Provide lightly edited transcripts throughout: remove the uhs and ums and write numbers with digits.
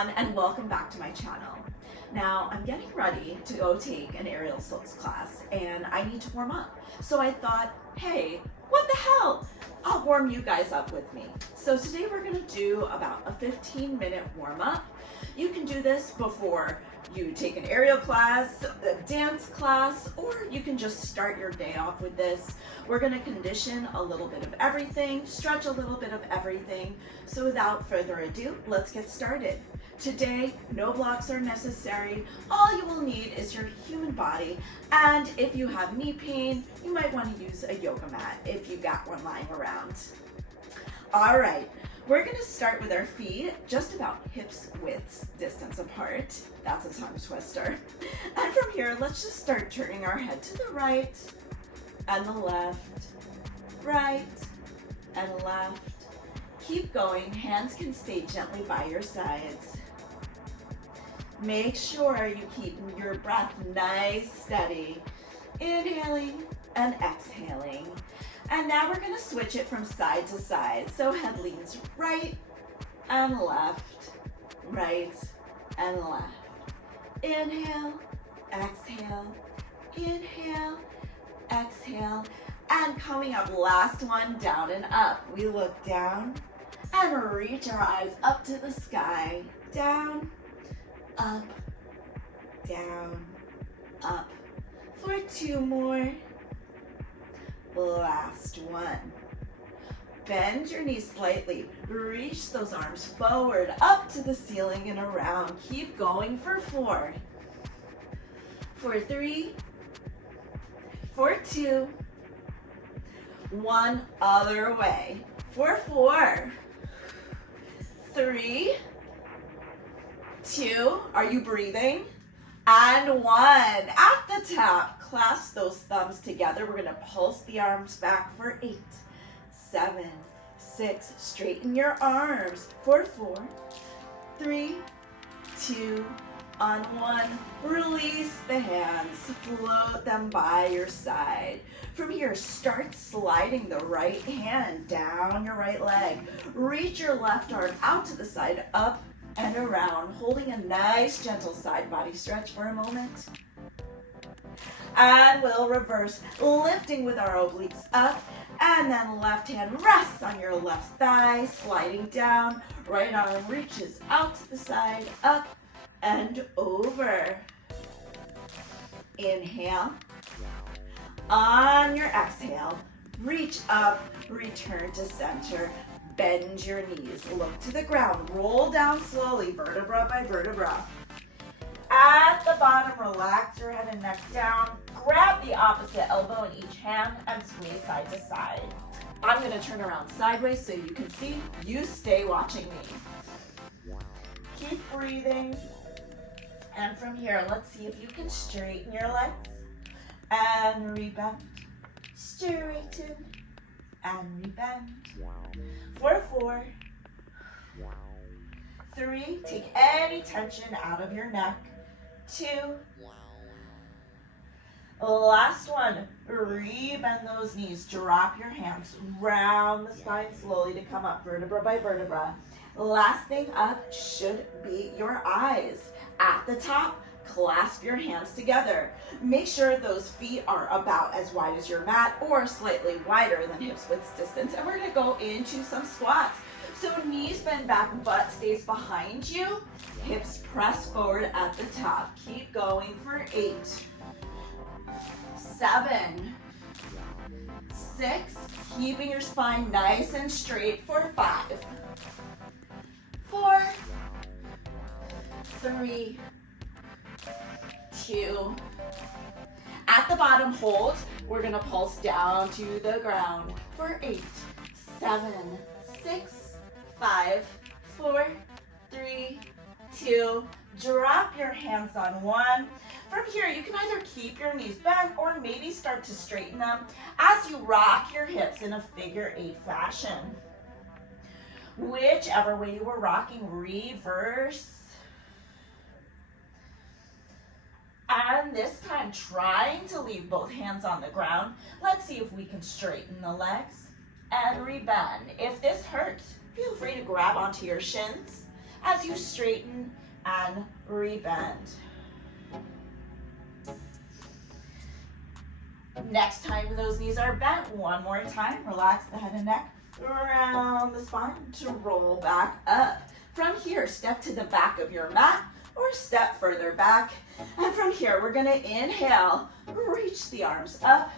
everyone, and welcome back to my channel. Now, I'm getting ready to go take an aerial silks class and I need to warm up. So I thought, hey, what the hell? I'll warm you guys up with me. So today we're gonna do about a 15-minute warm up. You can do this before you take an aerial class, a dance class, or you can just start your day off with this. We're gonna condition a little bit of everything, stretch a little bit of everything. So without further ado, let's get started. Today, no blocks are necessary. All you will need is your human body. And if you have knee pain, you might want to use a yoga mat if you got one lying around. All right. We're gonna start with our feet just about hips width distance apart. That's a tongue twister. And from here, let's just start turning our head to the right and the left, right and left. Keep going, hands can stay gently by your sides. Make sure you keep your breath nice, steady. Inhaling and exhaling. And now we're gonna switch it from side to side. So head leans right and left, right and left. Inhale, exhale, inhale, exhale. And coming up, last one, down and up. We look down and reach our eyes up to the sky. Down, up, down, up. For two more. Last one. Bend your knees slightly. Reach those arms forward, up to the ceiling and around. Keep going for four. For three. For two. One other way. For four. Three. Two. Are you breathing? And one. At the top, clasp those thumbs together. We're gonna pulse the arms back for 8, 7, 6. Straighten your arms for 4, 3, 2, on 1. Release the hands, float them by your side. From here, start sliding the right hand down your right leg. Reach your left arm out to the side, up and around, holding a nice gentle side body stretch for a moment. And we'll reverse, lifting with our obliques up, and then left hand rests on your left thigh, sliding down, right arm reaches out to the side, up and over. Inhale. On your exhale, reach up, return to center. Bend your knees, look to the ground, roll down slowly, vertebra by vertebra. At the bottom, relax your head and neck down. Grab the opposite elbow in each hand and sway side to side. I'm gonna turn around sideways so you can see. You stay watching me. Keep breathing. And from here, let's see if you can straighten your legs and rebend. Straighten and rebend. For 4, 3, take any tension out of your neck. 2, last one, rebend those knees, drop your hands, round the spine slowly to come up vertebra by vertebra. Last thing up should be your eyes. At the top, clasp your hands together. Make sure those feet are about as wide as your mat or slightly wider than hips width distance. And we're gonna go into some squats. So knees bend back, butt stays behind you. Hips press forward at the top. Keep going for 8, 7, 6. Keeping your spine nice and straight for 5, 4, 3, 2. At the bottom, hold. We're gonna pulse down to the ground for 8, 7, 6, 5, 4, 3, 2. Drop your hands on 1. From here, you can either keep your knees bent or maybe start to straighten them as you rock your hips in a figure 8 fashion. Whichever way you were rocking, reverse. And this time, trying to leave both hands on the ground. Let's see if we can straighten the legs and rebend. If this hurts, feel free to grab onto your shins as you straighten and rebend. Next time those knees are bent, one more time, relax the head and neck, round the spine to roll back up. From here, step to the back of your mat or step further back. And from here, we're gonna inhale, reach the arms up.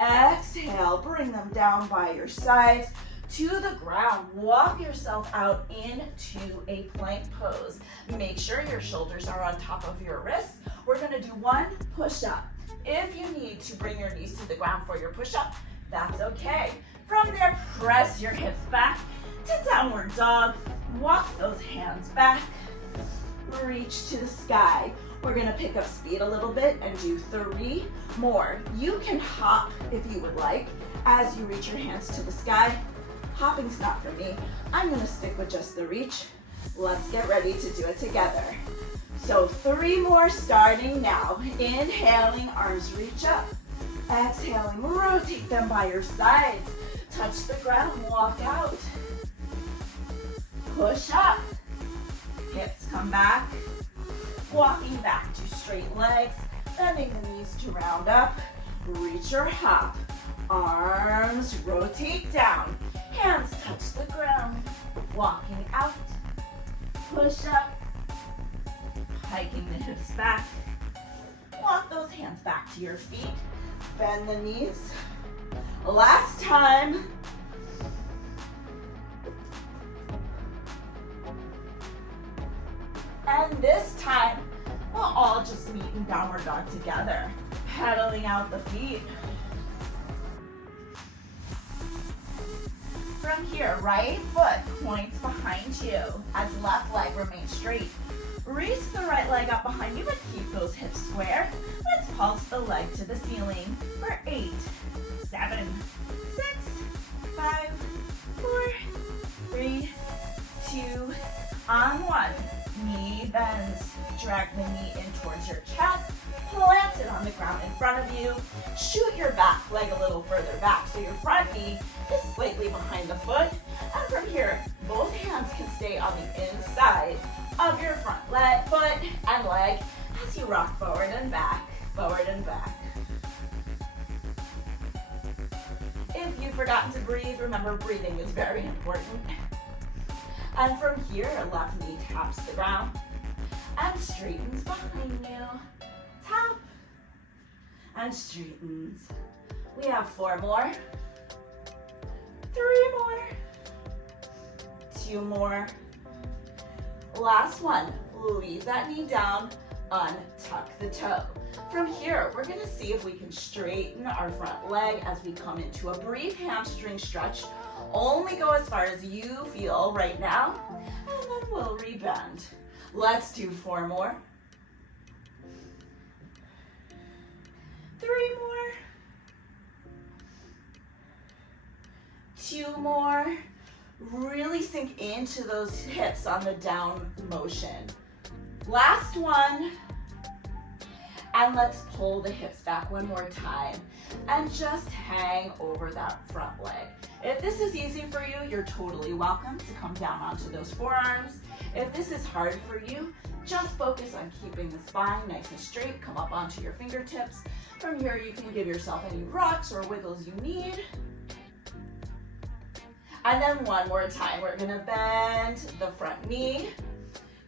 Exhale, bring them down by your sides to the ground. Walk yourself out into a plank pose. Make sure your shoulders are on top of your wrists. We're gonna do one push-up. If you need to bring your knees to the ground for your push-up, that's okay. From there, press your hips back to downward dog. Walk those hands back. Reach to the sky. We're gonna pick up speed a little bit and do 3 more. You can hop if you would like as you reach your hands to the sky. Hopping's not for me. I'm gonna stick with just the reach. Let's get ready to do it together. So 3 more starting now. Inhaling, arms reach up. Exhaling, rotate them by your sides. Touch the ground, walk out. Push up. Hips come back. Walking back to straight legs. Bending the knees to round up. Reach or hop. Arms rotate down. Hands touch the ground. Walking out. Push up. Hiking the hips back. Walk those hands back to your feet. Bend the knees. Last time. And this time, we'll all just meet in downward dog together. Pedaling out the feet. From here, right foot points behind you as left leg remains straight. Reach the right leg up behind you, but keep those hips square. Let's pulse the leg to the ceiling for 8, 7, 6, 5, 4, 3, 2, on 1. Knee bends. Drag the knee in towards your chest. Plant it on the ground in front of you. Shoot your back leg a little further back so your front knee is slightly behind the foot. And from here, both hands can stay on the inside of your front foot and leg as you rock forward and back, forward and back. If you've forgotten to breathe, remember breathing is very important. And from here, left knee taps the ground and straightens behind you. Tap and straightens. We have 4 more, 3 more, 2 more. Last one, leave that knee down, untuck the toe. From here, we're gonna see if we can straighten our front leg as we come into a brief hamstring stretch. Only go as far as you feel right now, and then we'll rebend. Let's do 4 more. 3 more. 2 more. Really sink into those hips on the down motion. Last one. And let's pull the hips back one more time and just hang over that front leg. If this is easy for you, you're totally welcome to come down onto those forearms. If this is hard for you, just focus on keeping the spine nice and straight. Come up onto your fingertips. From here, you can give yourself any rocks or wiggles you need. And then one more time, we're gonna bend the front knee,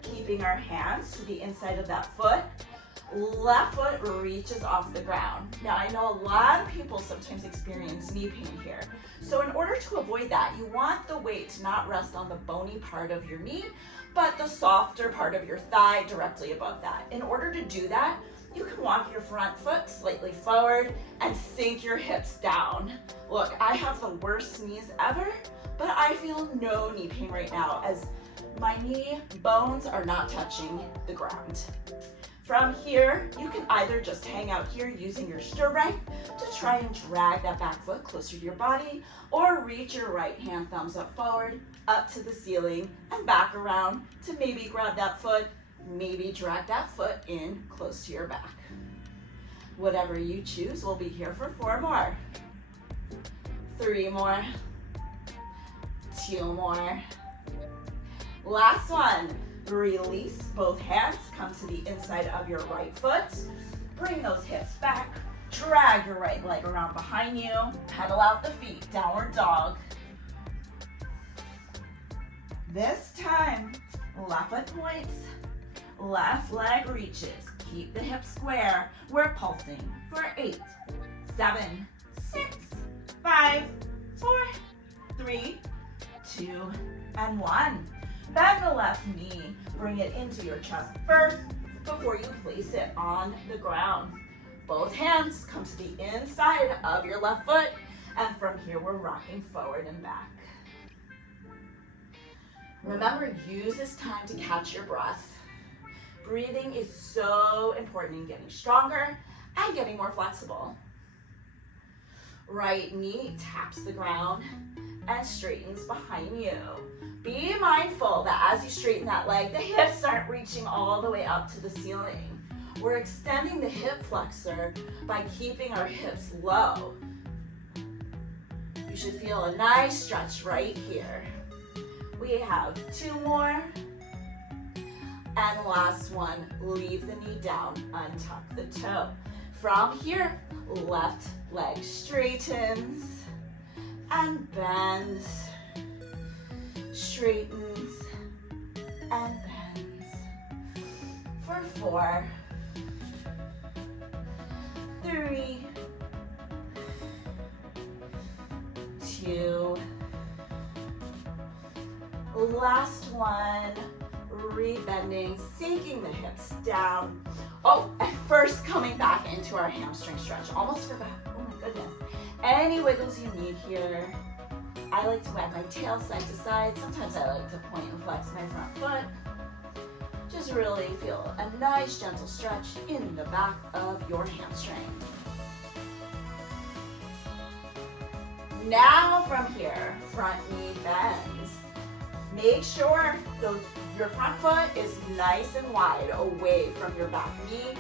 keeping our hands to the inside of that foot. Left foot reaches off the ground. Now I know a lot of people sometimes experience knee pain here. So in order to avoid that, you want the weight to not rest on the bony part of your knee, but the softer part of your thigh directly above that. In order to do that, you can walk your front foot slightly forward and sink your hips down. Look, I have the worst knees ever, but I feel no knee pain right now as my knee bones are not touching the ground. From here, you can either just hang out here using your stirrup to try and drag that back foot closer to your body, or reach your right hand thumbs up forward, up to the ceiling, and back around to maybe grab that foot, maybe drag that foot in close to your back. Whatever you choose, we'll be here for 4 more. 3 more. 2 more. Last one. Release, both hands come to the inside of your right foot. Bring those hips back. Drag your right leg around behind you. Pedal out the feet, downward dog. This time, left foot points, left leg reaches. Keep the hips square. We're pulsing for 8, 7, 6, 5, 4, 3, 2, and 1. Bend the left knee. Bring it into your chest first before you place it on the ground. Both hands come to the inside of your left foot, and from here we're rocking forward and back. Remember, use this time to catch your breath. Breathing is so important in getting stronger and getting more flexible. Right knee taps the ground and straightens behind you. Be mindful that as you straighten that leg, the hips aren't reaching all the way up to the ceiling. We're extending the hip flexor by keeping our hips low. You should feel a nice stretch right here. We have 2 more. And last one, leave the knee down, untuck the toe. From here, left leg straightens and bends, straightens and bends. For 4, 3, 2, last one, rebending, sinking the hips down. Oh, and first coming back into our hamstring stretch. Almost forgot, oh my goodness. Any wiggles you need here. I like to wag my tail side to side. Sometimes I like to point and flex my front foot. Just really feel a nice gentle stretch in the back of your hamstring. Now from here, front knee bends. Make sure your front foot is nice and wide away from your back knee,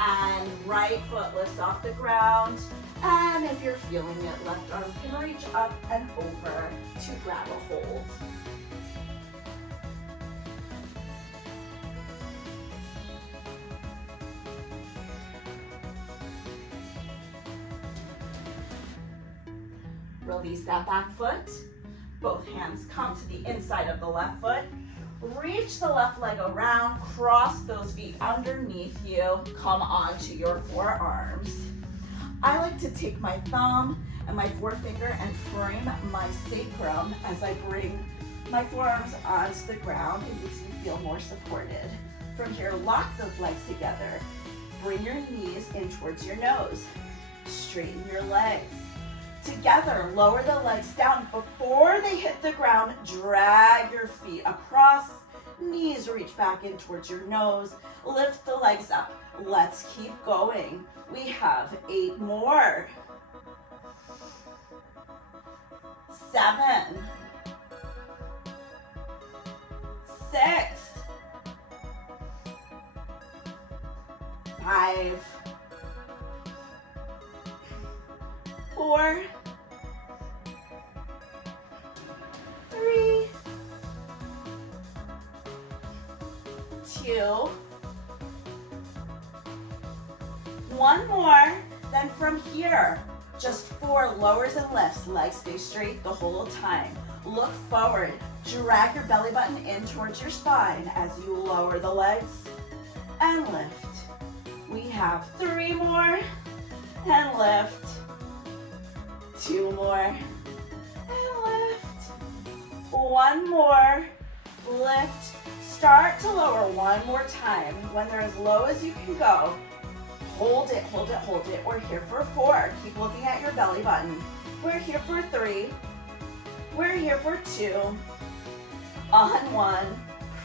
and right foot lifts off the ground. And if you're feeling it, left arm can reach up and over to grab a hold. Release that back foot. Both hands come to the inside of the left foot. Reach the left leg around, cross those feet underneath you, come onto your forearms. I like to take my thumb and my forefinger and frame my sacrum as I bring my forearms onto the ground. It makes me feel more supported. From here, lock those legs together. Bring your knees in towards your nose. Straighten your legs. Together, lower the legs down before they hit the ground. Drag your feet across. Knees reach back in towards your nose. Lift the legs up. Let's keep going. We have 8 more. 7, 6, 5, 4, 3, 2, 1 more. Then from here, just 4 lowers and lifts. Legs stay straight the whole time. Look forward. Drag your belly button in towards your spine as you lower the legs and lift. We have 3 more and lift. 2 more and lift. 1 more, lift. Start to lower 1 more time. When they're as low as you can go, hold it, hold it, hold it. We're here for 4. Keep looking at your belly button. We're here for 3. We're here for 2. On 1.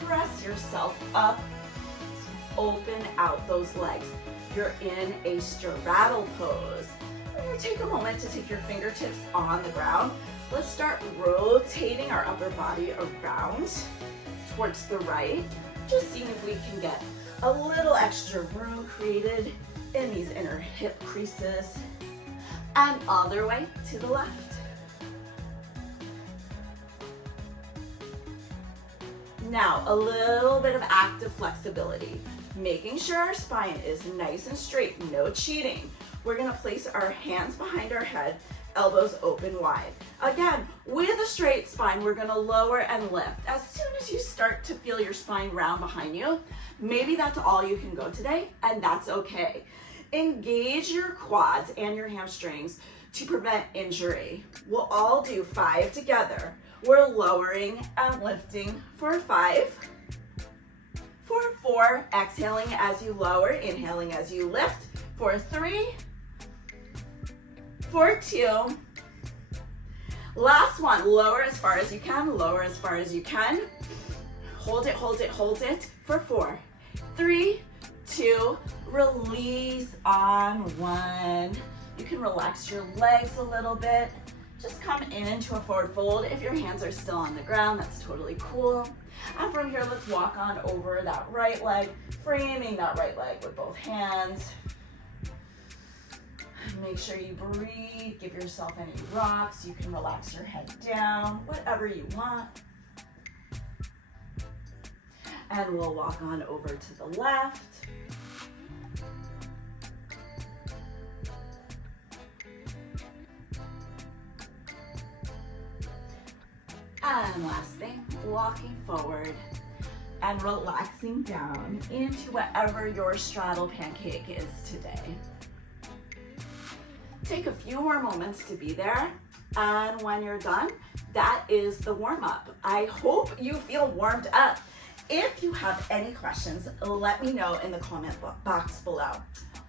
Press yourself up. Open out those legs. You're in a straddle pose. We're going to take a moment to take your fingertips on the ground. Let's start rotating our upper body around towards the right. Just seeing if we can get a little extra room created in these inner hip creases. And other way to the left. Now, a little bit of active flexibility, making sure our spine is nice and straight, no cheating. We're gonna place our hands behind our head, elbows open wide. Again, with a straight spine, we're gonna lower and lift. As soon as you start to feel your spine round behind you, maybe that's all you can go today, and that's okay. Engage your quads and your hamstrings to prevent injury. We'll all do 5 together. We're lowering and lifting for 5. For 4, exhaling as you lower, inhaling as you lift. For 3, for 2, last one, lower as far as you can, lower as far as you can. Hold it, hold it, hold it. For 4, 3, 2, release on 1. You can relax your legs a little bit. Just come into a forward fold. If your hands are still on the ground, that's totally cool. And from here, let's walk on over that right leg, framing that right leg with both hands. Make sure you breathe, give yourself any rocks. You can relax your head down, whatever you want. And we'll walk on over to the left. And last thing, walking forward and relaxing down into whatever your straddle pancake is today. Take a few more moments to be there, and when you're done, that is the warm-up. I hope you feel warmed up. If you have any questions, let me know in the comment box below.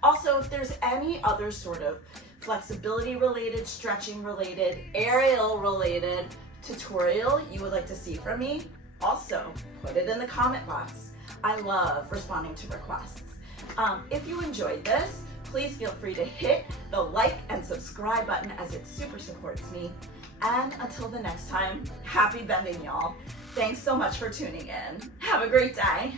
Also, if there's any other sort of flexibility related, stretching related, aerial related tutorial you would like to see from me, also put it in the comment box. I love responding to requests. If you enjoyed this, please feel free to hit the like and subscribe button as it super supports me. And until the next time, happy bending, y'all. Thanks so much for tuning in. Have a great day.